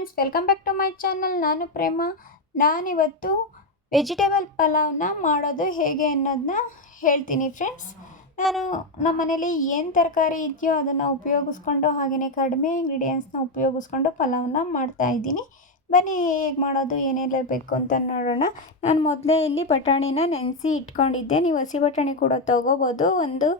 Friends, welcome back to my channel. ನಾನು ಪ್ರೇಮ. ನಾನಿವತ್ತು vegetable ಪಲಾವ್ನ ಮಾಡೋದು ಹೇಗೆ ಅನ್ನೋದನ್ನ ಹೇಳ್ತೀನಿ ಫ್ರೆಂಡ್ಸ್. ನಾನು ನಮ್ಮ ಮನೇಲಿ ಏನು ತರಕಾರಿ ಇದೆಯೋ ಅದನ್ನು ಉಪಯೋಗಿಸ್ಕೊಂಡು, ಹಾಗೆಯೇ ಕಡಿಮೆ ಇಂಗ್ರೀಡಿಯೆಂಟ್ಸ್ನ ಉಪಯೋಗಿಸ್ಕೊಂಡು ಪಲಾವ್ನ ಮಾಡ್ತಾಯಿದ್ದೀನಿ. ಬನ್ನಿ ಹೇಗೆ ಮಾಡೋದು, ಏನೆಲ್ಲ ಬೇಕು ಅಂತ ನೋಡೋಣ. ನಾನು ಮೊದಲೇ ಇಲ್ಲಿ ಬಟಾಣಿನ ನೆನೆಸಿ ಇಟ್ಕೊಂಡಿದ್ದೆ. ನೀವು ಹಸಿ ಬಟಾಣಿ ಕೂಡ ತೊಗೋಬೋದು. ಒಂದು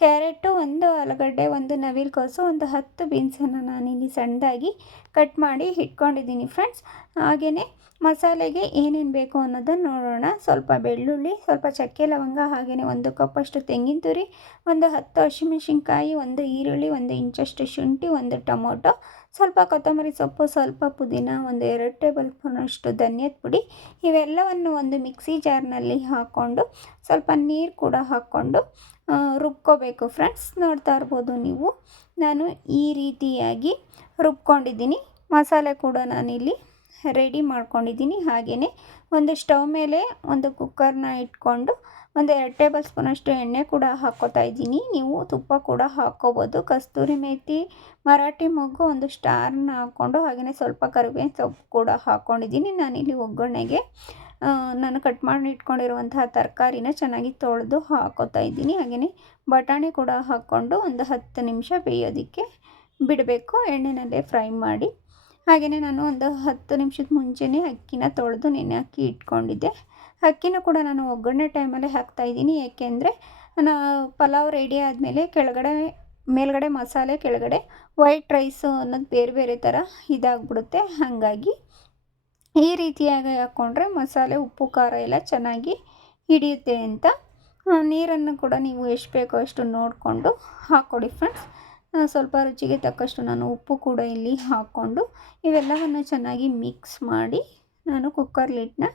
ಕ್ಯಾರೆಟು, ಒಂದು ಆಲೂಗಡ್ಡೆ, ಒಂದು ನವಿಲುಕೋಸು, ಒಂದು 10 ಬೀನ್ಸನ್ನು ನಾನಿಲ್ಲಿ ಸಣ್ಣದಾಗಿ ಕಟ್ ಮಾಡಿ ಇಟ್ಕೊಂಡಿದ್ದೀನಿ ಫ್ರೆಂಡ್ಸ್. ಹಾಗೆಯೇ ಮಸಾಲೆಗೆ ಏನೇನು ಬೇಕು ಅನ್ನೋದನ್ನು ನೋಡೋಣ. ಸ್ವಲ್ಪ ಬೆಳ್ಳುಳ್ಳಿ, ಸ್ವಲ್ಪ ಚಕ್ಕೆ ಲವಂಗ, ಹಾಗೆಯೇ 1 ಕಪ್ಪಷ್ಟು ತೆಂಗಿನ ತುರಿ, ಒಂದು 10 ಹಸಿಮೆಣಸಿನ್ಕಾಯಿ, ಒಂದು ಈರುಳ್ಳಿ, 1 ಇಂಚಷ್ಟು ಶುಂಠಿ, 1 ಟೊಮೊಟೊ, ಸ್ವಲ್ಪ ಕೊತ್ತಂಬರಿ ಸೊಪ್ಪು, ಸ್ವಲ್ಪ ಪುದೀನ, ಒಂದು 2 ಟೇಬಲ್ ಸ್ಪೂನಷ್ಟು ಧನಿಯದ ಪುಡಿ. ಇವೆಲ್ಲವನ್ನು ಒಂದು ಮಿಕ್ಸಿ ಜಾರ್ನಲ್ಲಿ ಹಾಕ್ಕೊಂಡು ಸ್ವಲ್ಪ ನೀರು ಕೂಡ ಹಾಕ್ಕೊಂಡು ರುಬ್ಕೋಬೇಕು ಫ್ರೆಂಡ್ಸ್. ನೋಡ್ತಾ ಇರ್ಬೋದು ನೀವು, ನಾನು ಈ ರೀತಿಯಾಗಿ ರುಬ್ಕೊಂಡಿದ್ದೀನಿ. ಮಸಾಲೆ ಕೂಡ ನಾನಿಲ್ಲಿ ರೆಡಿ ಮಾಡ್ಕೊಂಡಿದ್ದೀನಿ. ಹಾಗೆಯೇ ಒಂದು ಸ್ಟವ್ ಮೇಲೆ ಒಂದು ಕುಕ್ಕರ್ನ ಇಟ್ಕೊಂಡು ಒಂದು 2 ಟೇಬಲ್ ಸ್ಪೂನಷ್ಟು ಎಣ್ಣೆ ಕೂಡ ಹಾಕ್ಕೋತಾ ಇದ್ದೀನಿ. ನೀವು ತುಪ್ಪ ಕೂಡ ಹಾಕ್ಕೋಬೋದು. ಕಸ್ತೂರಿ ಮೇಥಿ, ಮರಾಠಿ ಮೊಗ್ಗು, ಒಂದು ಸ್ಟಾರ್ನ ಹಾಕ್ಕೊಂಡು, ಹಾಗೆಯೇ ಸ್ವಲ್ಪ ಕರಿಬೇವಿನ ಸೊಪ್ಪು ಕೂಡ ಹಾಕ್ಕೊಂಡಿದ್ದೀನಿ. ನಾನಿಲ್ಲಿ ಒಗ್ಗರಣೆಗೆ ನಾನು ಕಟ್ ಮಾಡಿ ಇಟ್ಕೊಂಡಿರುವಂತಹ ತರಕಾರಿನ ಚೆನ್ನಾಗಿ ತೊಳೆದು ಹಾಕ್ಕೋತಾ ಇದ್ದೀನಿ. ಹಾಗೆಯೇ ಬಟಾಣಿ ಕೂಡ ಹಾಕ್ಕೊಂಡು ಒಂದು 10 ನಿಮಿಷ ಬೇಯೋದಕ್ಕೆ ಬಿಡಬೇಕು, ಎಣ್ಣೆನಲ್ಲೇ ಫ್ರೈ ಮಾಡಿ. ಹಾಗೆಯೇ ನಾನು ಒಂದು 10 ನಿಮಿಷದ ಮುಂಚೆನೇ ಅಕ್ಕಿನ ತೊಳೆದು ನೆನೆ ಹಾಕಿ ಇಟ್ಕೊಂಡಿದ್ದೆ. ಅಕ್ಕಿನ ಕೂಡ ನಾನು ಒಗ್ಗರಣೆ ಟೈಮಲ್ಲೇ ಹಾಕ್ತಾಯಿದ್ದೀನಿ. ಏಕೆಂದರೆ ಪಲಾವ್ ರೆಡಿ ಆದಮೇಲೆ ಮೇಲ್ಗಡೆ ಮಸಾಲೆ, ಕೆಳಗಡೆ ವೈಟ್ ರೈಸು ಅನ್ನೋದು ಬೇರೆ ಬೇರೆ ಥರ ಇದಾಗ್ಬಿಡುತ್ತೆ. ಹಾಗಾಗಿ ಈ ರೀತಿಯಾಗಿ ಹಾಕ್ಕೊಂಡ್ರೆ ಮಸಾಲೆ, ಉಪ್ಪು, ಖಾರ ಎಲ್ಲ ಚೆನ್ನಾಗಿ ಹಿಡಿಯುತ್ತೆ ಅಂತ. ನೀರನ್ನು ಕೂಡ ನೀವು ಎಷ್ಟು ಬೇಕೋ ಅಷ್ಟು ನೋಡಿಕೊಂಡು ಹಾಕ್ಕೊಡಿ ಫ್ರೆಂಡ್ಸ್. ಸ್ವಲ್ಪ ರುಚಿಗೆ ತಕ್ಕಷ್ಟು ನಾನು ಉಪ್ಪು ಕೂಡ ಇಲ್ಲಿ ಹಾಕ್ಕೊಂಡು ಇವೆಲ್ಲವನ್ನು ಚೆನ್ನಾಗಿ ಮಿಕ್ಸ್ ಮಾಡಿ ನಾನು ಕುಕ್ಕರ್ ಲಿಡ್ನ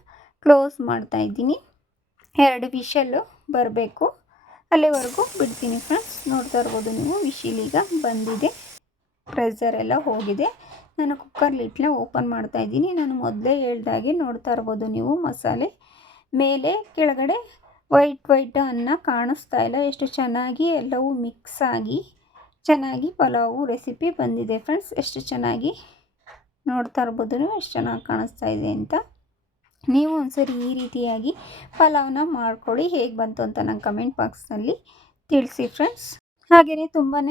ಕ್ಲೋಸ್ ಮಾಡ್ತಾಯಿದ್ದೀನಿ. 2 ವಿಷಲ್ಲು ಬರಬೇಕು, ಅಲ್ಲಿವರೆಗೂ ಬಿಡ್ತೀನಿ ಫ್ರೆಂಡ್ಸ್. ನೋಡ್ತಾ ಇರ್ಬೋದು ನೀವು, ವಿಶಿಲೀಗ ಬಂದಿದೆ, ಪ್ರೆಷರ್ ಎಲ್ಲ ಹೋಗಿದೆ. ನಾನು ಕುಕ್ಕರ್ ಲಿಡ್ನ ಓಪನ್ ಮಾಡ್ತಾಯಿದ್ದೀನಿ. ನಾನು ಮೊದಲೇ ಹೇಳ್ದಾಗೆ ನೋಡ್ತಾ ಇರ್ಬೋದು ನೀವು, ಮಸಾಲೆ ಮೇಲೆ ಕೆಳಗಡೆ ವೈಟ್ ಅನ್ನ ಕಾಣಿಸ್ತಾ ಇಲ್ಲ. ಎಷ್ಟು ಚೆನ್ನಾಗಿ ಎಲ್ಲವೂ ಮಿಕ್ಸ್ ಆಗಿ ಚೆನ್ನಾಗಿ ಪಲಾವು ರೆಸಿಪಿ ಬಂದಿದೆ ಫ್ರೆಂಡ್ಸ್. ಎಷ್ಟು ಚೆನ್ನಾಗಿ ನೋಡ್ತಾ ಇರ್ಬೋದು ನೀವು, ಎಷ್ಟು ಚೆನ್ನಾಗಿ ಕಾಣಿಸ್ತಾ ಇದೆ ಅಂತ. ನೀವು ಒಂದ್ಸರಿ ಈ ರೀತಿಯಾಗಿ ಪಲಾವ್ನ ಮಾಡ್ಕೊಳ್ಳಿ. ಹೇಗೆ ಬಂತು ಅಂತ ನಂಗೆ ಕಮೆಂಟ್ ಬಾಕ್ಸ್ನಲ್ಲಿ ತಿಳಿಸಿ ಫ್ರೆಂಡ್ಸ್. ಹಾಗೆಯೇ ತುಂಬಾ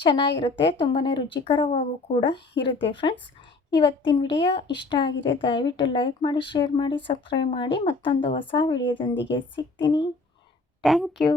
ಚೆನ್ನಾಗಿರುತ್ತೆ, ತುಂಬಾ ರುಚಿಕರವಾಗೂ ಕೂಡ ಇರುತ್ತೆ ಫ್ರೆಂಡ್ಸ್. ಇವತ್ತಿನ ವಿಡಿಯೋ ಇಷ್ಟ ಆಗಿದೆ, ದಯವಿಟ್ಟು ಲೈಕ್ ಮಾಡಿ, ಶೇರ್ ಮಾಡಿ, ಸಬ್ಸ್ಕ್ರೈಬ್ ಮಾಡಿ. ಮತ್ತೊಂದು ಹೊಸ ವಿಡಿಯೋದೊಂದಿಗೆ ಸಿಗ್ತೀನಿ. Thank you.